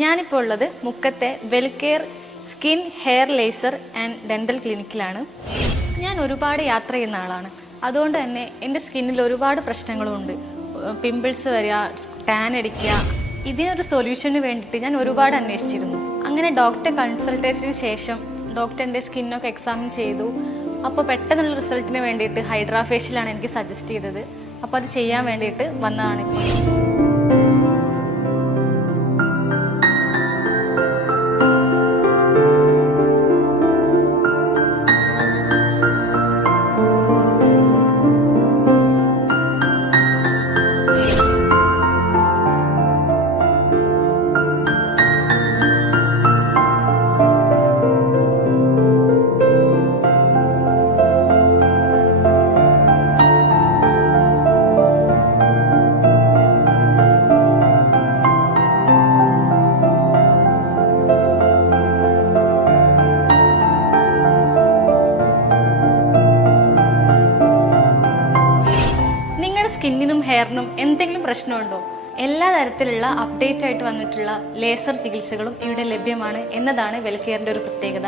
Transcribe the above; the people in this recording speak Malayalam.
ഞാനിപ്പോൾ ഉള്ളത് മുക്കത്തെ Welcare skin hair laser and dental ക്ലിനിക്കിലാണ്. ഞാൻ ഒരുപാട് യാത്ര ചെയ്യുന്ന ആളാണ്. അതുകൊണ്ട് തന്നെ എൻ്റെ സ്കിന്നിൽ ഒരുപാട് പ്രശ്നങ്ങളുമുണ്ട്. പിമ്പിൾസ് വരിക, ടാൻ അടിക്കുക. ഇതിനൊരു സൊല്യൂഷന് വേണ്ടിയിട്ട് ഞാൻ ഒരുപാട് അന്വേഷിച്ചിരുന്നു. അങ്ങനെ ഡോക്ടർ കൺസൾട്ടേഷന് ശേഷം ഡോക്ടർ എൻ്റെ സ്കിന്നൊക്കെ എക്സാമിൻ ചെയ്തു. അപ്പോൾ പെട്ടെന്നുള്ള റിസൾട്ടിന് വേണ്ടിയിട്ട് ഹൈഡ്രാ ഫേഷ്യലാണ് എനിക്ക് സജസ്റ്റ് ചെയ്തത്. അപ്പോൾ അത് ചെയ്യാൻ വേണ്ടിയിട്ട് വന്നതാണ് ഇപ്പോൾ. സ്കിന്നിനും ഹെയറിനും എന്തെങ്കിലും പ്രശ്നമുണ്ടോ? എല്ലാ തരത്തിലുള്ള അപ്ഡേറ്റ് ആയിട്ട് വന്നിട്ടുള്ള ലേസർ ചികിത്സകളും ഇവിടെ ലഭ്യമാണ് എന്നതാണ് വെൽകെയറിൻ്റെ ഒരു പ്രത്യേകത.